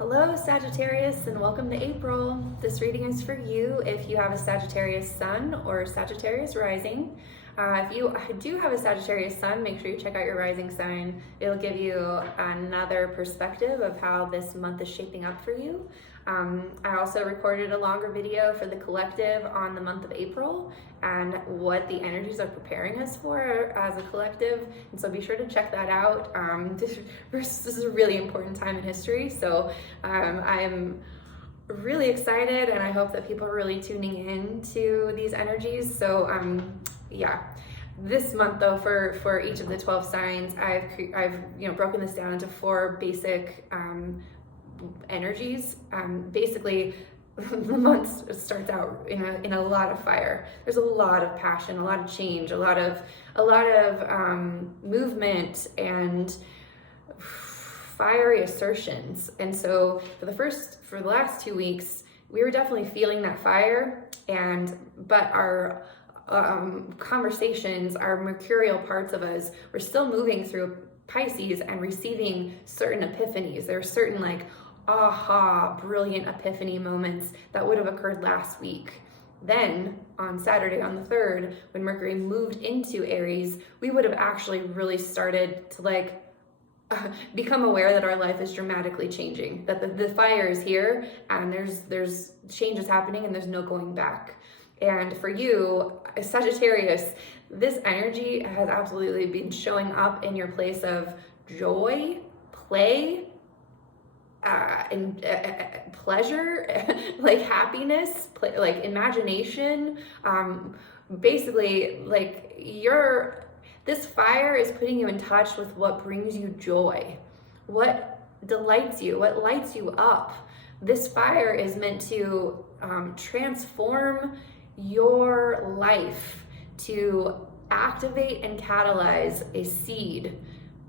Hello Sagittarius and welcome to April. This reading is for you if you have a Sagittarius sun or Sagittarius rising. If you do have a Sagittarius sun, make sure you check out your rising sign. It'll give you another perspective of how this month is shaping up for you. I also recorded a longer video for the collective on the month of April and what the energies are preparing us for as a collective. And so be sure to check that out. This is a really important time in history. So I'm really excited and I hope that people are really tuning in to these energies. So yeah. This month though, for each of the 12 signs, I've broken this down into 4 basic energies. Basically, the month starts out in a lot of fire. There's a lot of passion, a lot of change, a lot of movement and fiery assertions. And so for the last 2 weeks, we were definitely feeling that fire, but our conversations, our mercurial parts of us, were still moving through Pisces and receiving certain epiphanies. There are certain aha, brilliant epiphany moments that would have occurred last week. Then on Saturday, on the 3rd, when Mercury moved into Aries, we would have actually really started to become aware that our life is dramatically changing, that the fire is here and there's changes happening and there's no going back. And for you, Sagittarius, this energy has absolutely been showing up in your place of joy, play, and pleasure, happiness, imagination. Basically, this fire is putting you in touch with what brings you joy, what delights you, what lights you up. This fire is meant to transform your life, to activate and catalyze a seed.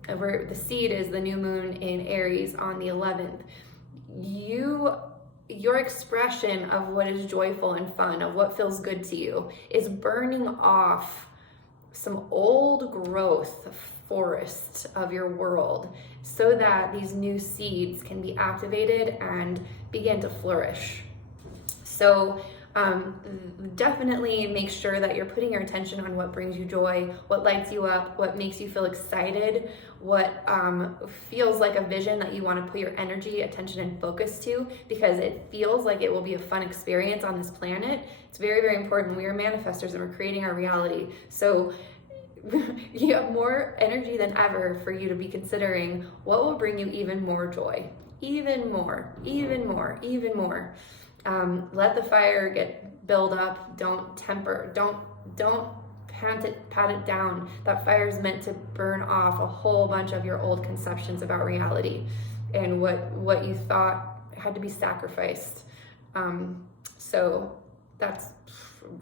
Where the seed is the new moon in Aries on the 11th. Your expression of what is joyful and fun, of what feels good to you, is burning off some old growth forest of your world so that these new seeds can be activated and begin to flourish. So definitely make sure that you're putting your attention on what brings you joy, what lights you up, what makes you feel excited, what feels like a vision that you want to put your energy, attention, and focus to, because it feels like it will be a fun experience on this planet. It's very, very important. We are manifestors and we're creating our reality. So you have more energy than ever for you to be considering what will bring you even more joy, even more. Let the fire build up. Don't temper. Don't pat it down. That fire is meant to burn off a whole bunch of your old conceptions about reality and what you thought had to be sacrificed. So that's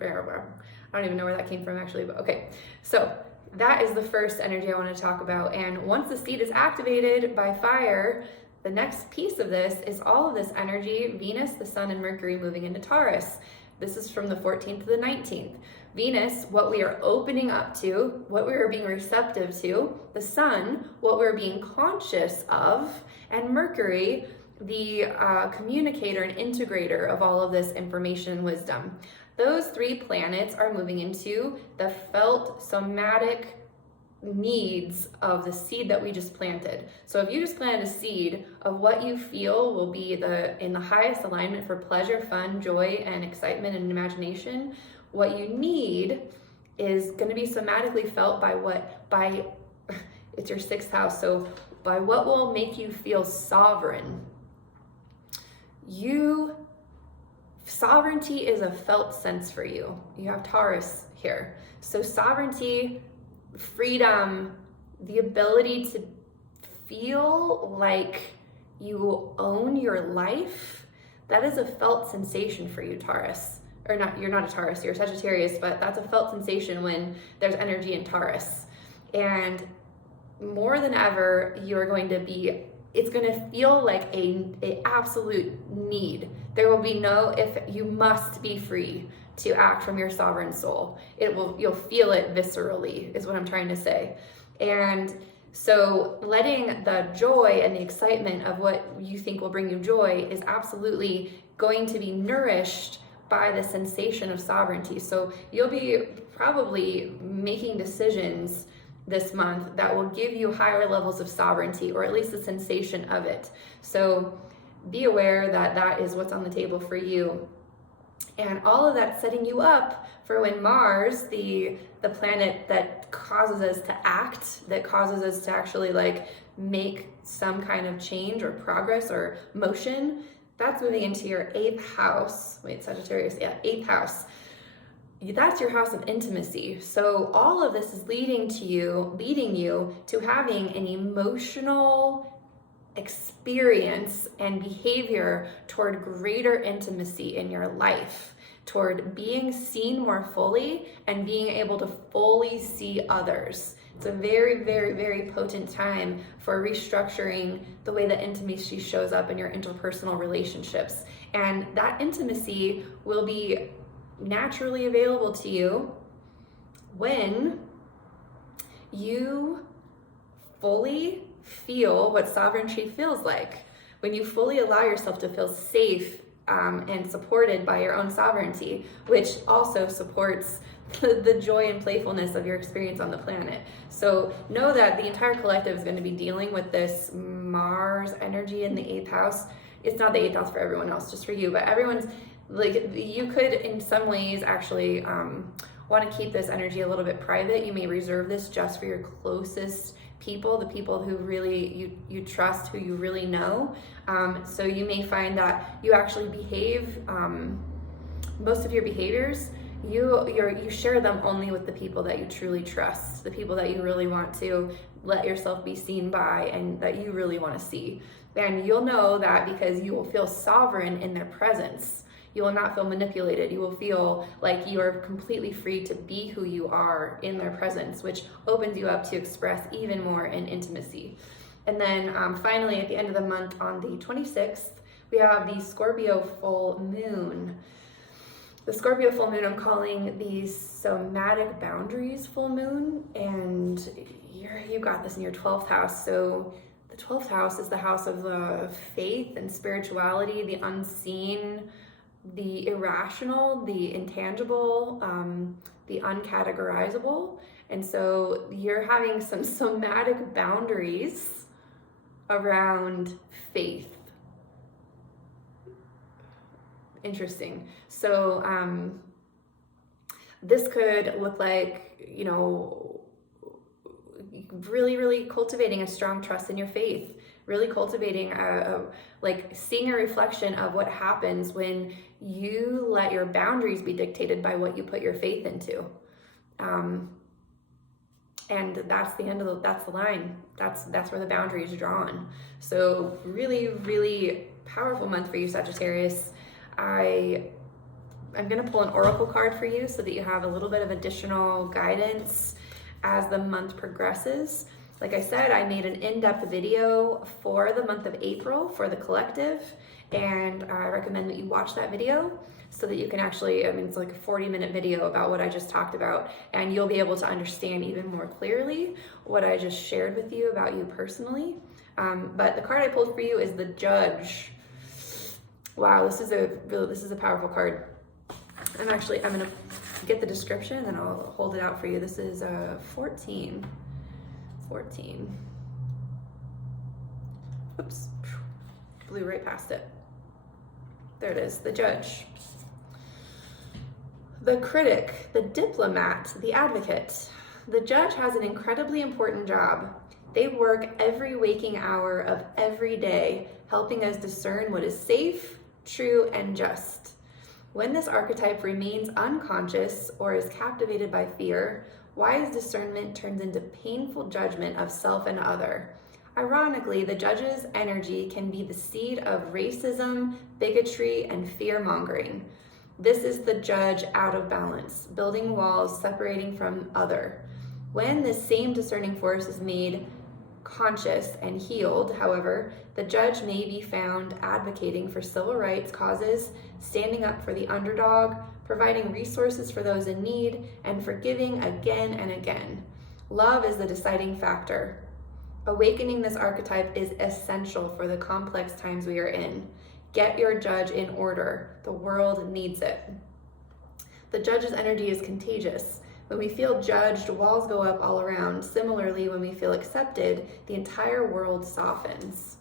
I don't even know where that came from actually, but okay. So that is the first energy I want to talk about. And once the seed is activated by fire, the next piece of this is all of this energy, Venus, the Sun, and Mercury moving into Taurus. This is from the 14th to the 19th. Venus, what we are opening up to, what we are being receptive to. The Sun, what we're being conscious of. And Mercury, the communicator and integrator of all of this information and wisdom. Those 3 planets are moving into the felt somatic needs of the seed that we just planted. So if you just planted a seed of what you feel will be in the highest alignment for pleasure, fun, joy, and excitement and imagination, what you need is going to be somatically felt by it's your 6th house. So by what will make you feel sovereign. Sovereignty is a felt sense for you. You have Taurus here. So sovereignty, freedom, the ability to feel like you own your life, that is a felt sensation for you, Taurus. Or not, you're not a Taurus, you're a Sagittarius, but that's a felt sensation when there's energy in Taurus. And more than ever, it's going to feel like a absolute need. There will be you must be free to act from your sovereign soul. You'll feel it viscerally, is what I'm trying to say. And So letting the joy and the excitement of what you think will bring you joy is absolutely going to be nourished by the sensation of sovereignty. So you'll be probably making decisions this month that will give you higher levels of sovereignty, or at least the sensation of it. So be aware that that is what's on the table for you. And all of that setting you up for when Mars, the planet that causes us to act, that causes us to actually like make some kind of change or progress or motion, that's moving into your 8th house. Wait, Sagittarius, yeah, 8th house. That's your house of intimacy. So all of this is leading you to having an emotional experience and behavior toward greater intimacy in your life, toward being seen more fully and being able to fully see others. It's a very, very, very potent time for restructuring the way that intimacy shows up in your interpersonal relationships. And that intimacy will be naturally available to you when you fully feel what sovereignty feels like, when you fully allow yourself to feel safe and supported by your own sovereignty, which also supports the joy and playfulness of your experience on the planet. So know that the entire collective is going to be dealing with this Mars energy in the 8th house. It's not the 8th house for everyone else, just for you, but everyone's like, you could in some ways actually want to keep this energy a little bit private. You may reserve this just for your closest people, the people who really you trust, who you really know. So you may find that you actually behave, most of your behaviors, you share them only with the people that you truly trust, the people that you really want to let yourself be seen by and that you really want to see. And you'll know that because you will feel sovereign in their presence. You will not feel manipulated. You will feel like you are completely free to be who you are in their presence, which opens you up to express even more in intimacy. And then finally, at the end of the month on the 26th, we have the Scorpio full moon. The Scorpio full moon, I'm calling the somatic boundaries full moon, and you got this in your 12th house. So the 12th house is the house of the faith and spirituality, the unseen, the irrational, the intangible, the uncategorizable. And so you're having some somatic boundaries around faith. Interesting. So this could look like, really, really cultivating a strong trust in your faith, really cultivating like seeing a reflection of what happens when you let your boundaries be dictated by what you put your faith into. And that's the end of that's the line. That's where the boundary is drawn. So really, really powerful month for you, Sagittarius. I'm going to pull an oracle card for you so that you have a little bit of additional guidance as the month progresses. Like I said, I made an in-depth video for the month of April for the collective, and I recommend that you watch that video so that you can actually, it's like a 40-minute video about what I just talked about, and you'll be able to understand even more clearly what I just shared with you about you personally. But the card I pulled for you is the Judge. Wow, this is a powerful card. I'm going to get the description and I'll hold it out for you. This is 14. Oops, blew right past it. There it is, the Judge. The critic, the diplomat, the advocate. The Judge has an incredibly important job. They work every waking hour of every day, helping us discern what is safe, true, and just. When this archetype remains unconscious or is captivated by fear, wise discernment turns into painful judgment of self and other. Ironically, the Judge's energy can be the seed of racism, bigotry, and fear-mongering. This is the Judge out of balance, building walls separating from other. When this same discerning force is made conscious and healed, however, the Judge may be found advocating for civil rights causes, standing up for the underdog, providing resources for those in need, and forgiving again and again. Love is the deciding factor. Awakening this archetype is essential for the complex times we are in. Get your judge in order. The world needs it. The judge's energy is contagious. When we feel judged, walls go up all around. Similarly, when we feel accepted, the entire world softens.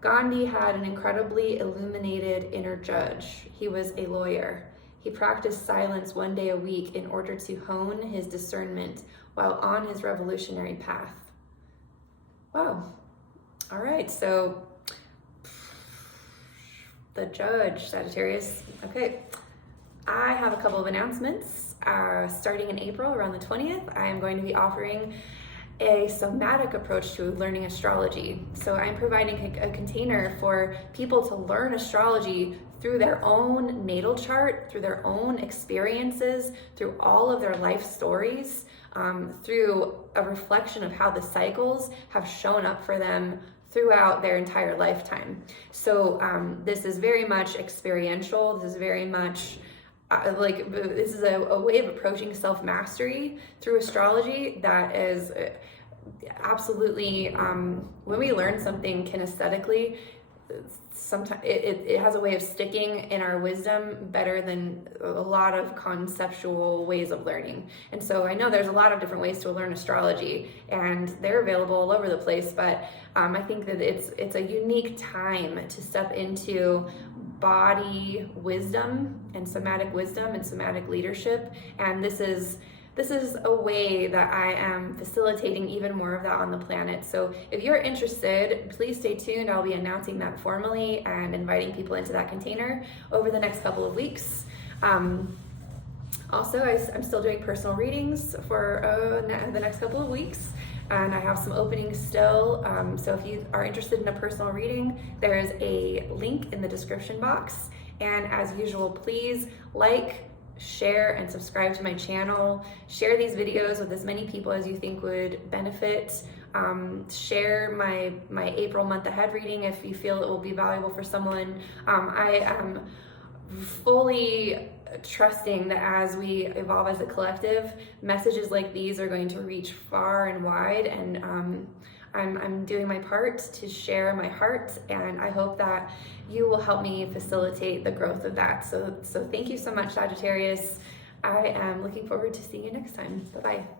Gandhi had an incredibly illuminated inner judge. He was a lawyer. He practiced silence one day a week in order to hone his discernment while on his revolutionary path. Wow. All right, so the judge, Sagittarius. Okay, I have a couple of announcements. Starting in April, around the 20th, I am going to be offering a somatic approach to learning astrology. So I'm providing a container for people to learn astrology through their own natal chart, through their own experiences, through all of their life stories, through a reflection of how the cycles have shown up for them throughout their entire lifetime. So this is very much experiential. This is very much this is a way of approaching self-mastery through astrology that is absolutely, when we learn something kinesthetically, sometimes it has a way of sticking in our wisdom better than a lot of conceptual ways of learning. And so I know there's a lot of different ways to learn astrology, and they're available all over the place, but I think that it's a unique time to step into body wisdom and somatic leadership, and this is a way that I am facilitating even more of that on the planet. So if you're interested, please stay tuned. I'll be announcing that formally and inviting people into that container over the next couple of weeks. Also, I'm still doing personal readings for the next couple of weeks, and I have some openings still. So if you are interested in a personal reading, there is a link in the description box. And as usual, please like, share, and subscribe to my channel. Share these videos with as many people as you think would benefit. Share my April month ahead reading if you feel it will be valuable for someone. I am fully trusting that as we evolve as a collective, messages like these are going to reach far and wide, and I'm doing my part to share my heart, and I hope that you will help me facilitate the growth of that. So thank you so much, Sagittarius. I am looking forward to seeing you next time. Bye-bye.